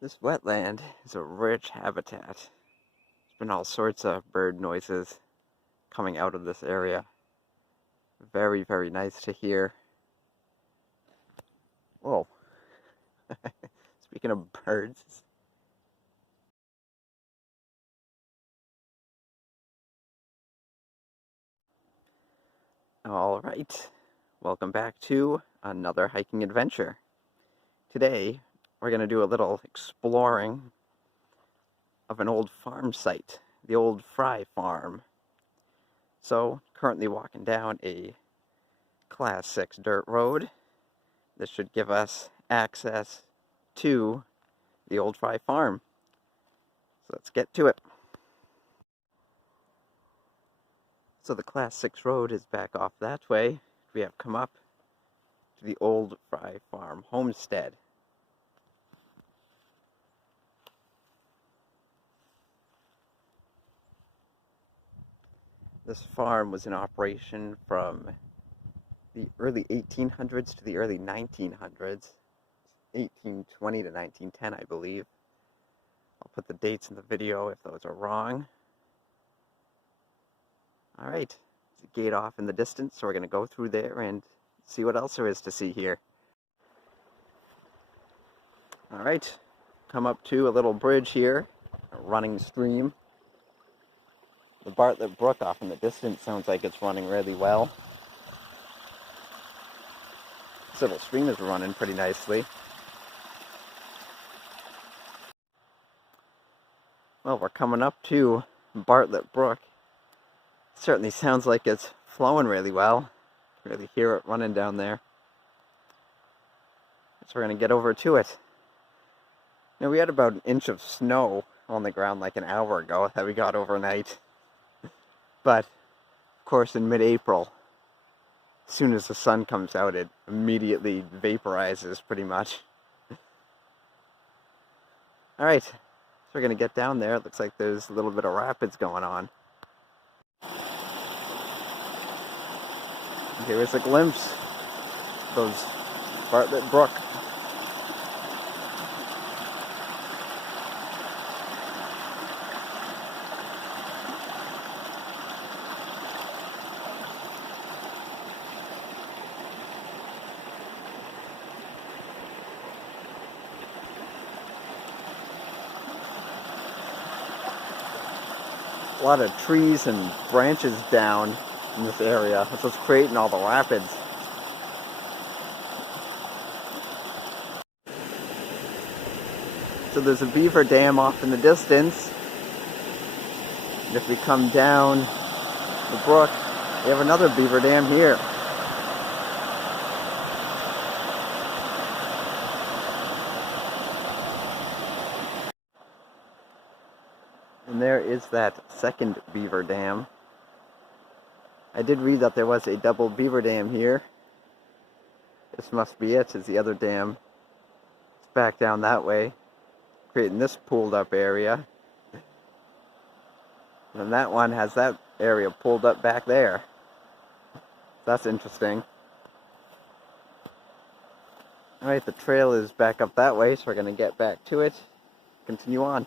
This wetland is a rich habitat. There's been all sorts of bird noises coming out of this area. Very, very nice to hear. Whoa. Speaking of birds. All right. Welcome back to another hiking adventure. Today, we're going to do a little exploring of an old farm site, the old Fry Farm. So, currently walking down a Class 6 dirt road. This should give us access to the old Fry Farm. So let's get to it. So the Class 6 road is back off that way. We have come up to the old Fry Farm Homestead. This farm was in operation from the early 1800s to the early 1900s. 1820 to 1910, I believe. I'll put the dates in the video if those are wrong. Alright, there's a gate off in the distance, so we're going to go through there and see what else there is to see here. Alright, come up to a little bridge here, a running stream. The Bartlett Brook off in the distance sounds like it's running really well. This little stream is running pretty nicely. Well, we're coming up to Bartlett Brook. Certainly sounds like it's flowing really well. You can really hear it running down there. So we're going to get over to it. Now, we had about an inch of snow on the ground like an hour ago that we got overnight. But, of course, in mid-April, as soon as the sun comes out, it immediately vaporizes pretty much. Alright, so we're going to get down there. It looks like there's a little bit of rapids going on. Here's a glimpse of those Bartlett Brook. A lot of trees and branches down in this area. That's what's creating all the rapids. So there's a Beaver Dam off in the distance. And if we come down the brook, we have another Beaver Dam here. And there is that second Beaver Dam. I did read that there was a double Beaver Dam here. This must be it, as the other dam is back down that way, creating this pooled up area. And that one has that area pulled up back there. That's interesting. Alright, the trail is back up that way, so we're going to get back to it. Continue on.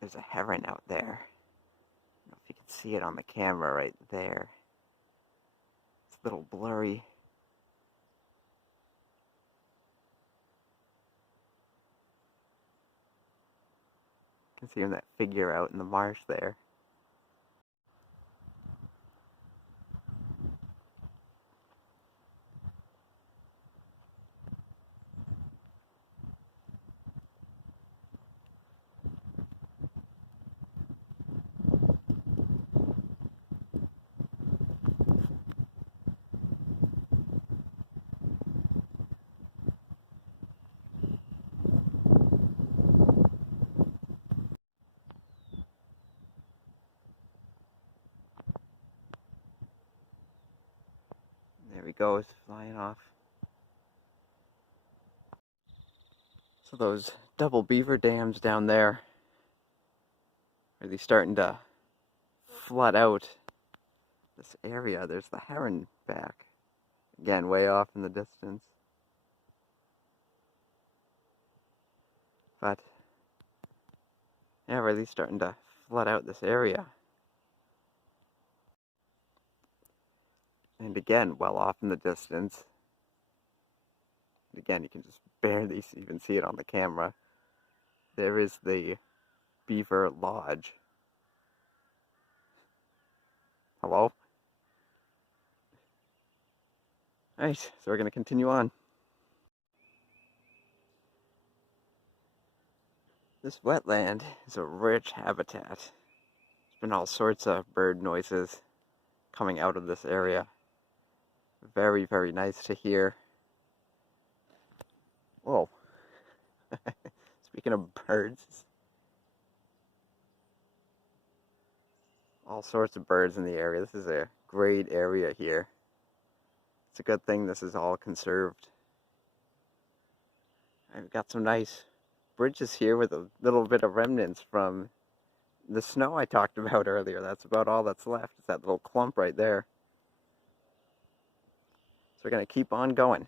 There's a heron out there. I don't know if you can see it on the camera right there. It's a little blurry. You can see that figure out in the marsh there. There he goes, flying off. So those double beaver dams down there are really starting to flood out this area. There's the heron back. Again, way off in the distance. But yeah, really starting to flood out this area. And again, well off in the distance. Again, you can just barely even see it on the camera. There is the Beaver Lodge. Hello? Alright, so we're going to continue on. This wetland is a rich habitat. There's been all sorts of bird noises coming out of this area. Very, very nice to hear. Whoa. Speaking of birds, all sorts of birds in the area. This is a great area here. It's a good thing this is all conserved. I've got some nice bridges here with a little bit of remnants from the snow I talked about earlier. That's about all that's left. It's that little clump right there. So we're going to keep on going.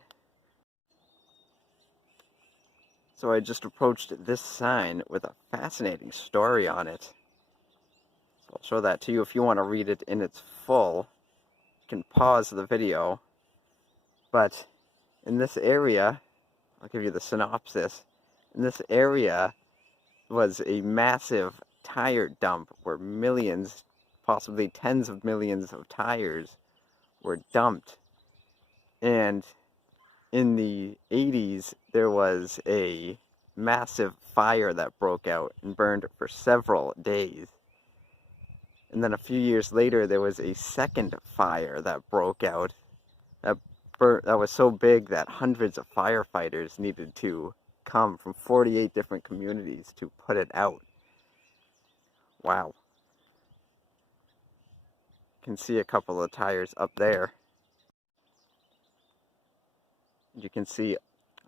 So I just approached this sign with a fascinating story on it. So I'll show that to you if you want to read it in its full. You can pause the video. But in this area, I'll give you the synopsis. In this area was a massive tire dump where millions, possibly tens of millions of tires were dumped. And in the 80s, there was a massive fire that broke out and burned for several days. And then a few years later, there was a second fire that broke out that was so big that hundreds of firefighters needed to come from 48 different communities to put it out. Wow. You can see a couple of tires up there. You can see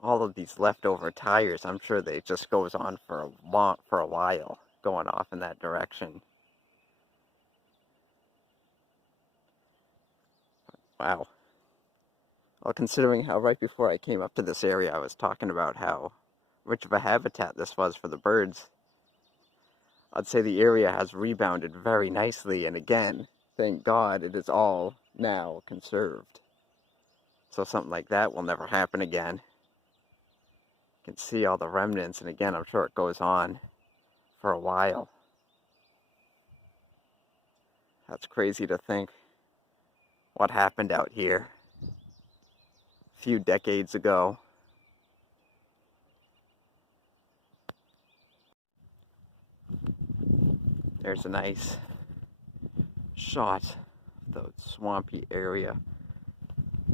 all of these leftover tires. I'm sure they just goes on for a while, going off in that direction. Wow. Well, considering how right before I came up to this area, I was talking about how rich of a habitat this was for the birds, I'd say the area has rebounded very nicely, and again, thank God it is all now conserved. So something like that will never happen again. You can see all the remnants, and again, I'm sure it goes on for a while. That's crazy to think what happened out here a few decades ago. There's a nice shot of the swampy area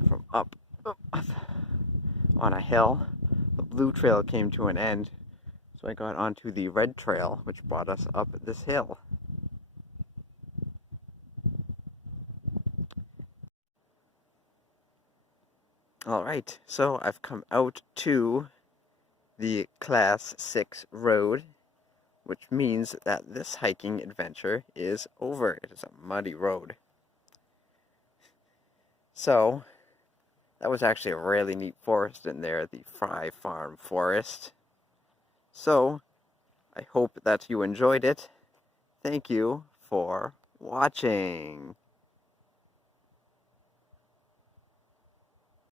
from up on a hill. The blue trail came to an end, so I got onto the red trail, which brought us up this hill. Alright, so I've come out to the Class 6 road, which means that this hiking adventure is over. It is a muddy road. So, that was actually a really neat forest in there, the Fry Farm Forest. So, I hope that you enjoyed it. Thank you for watching.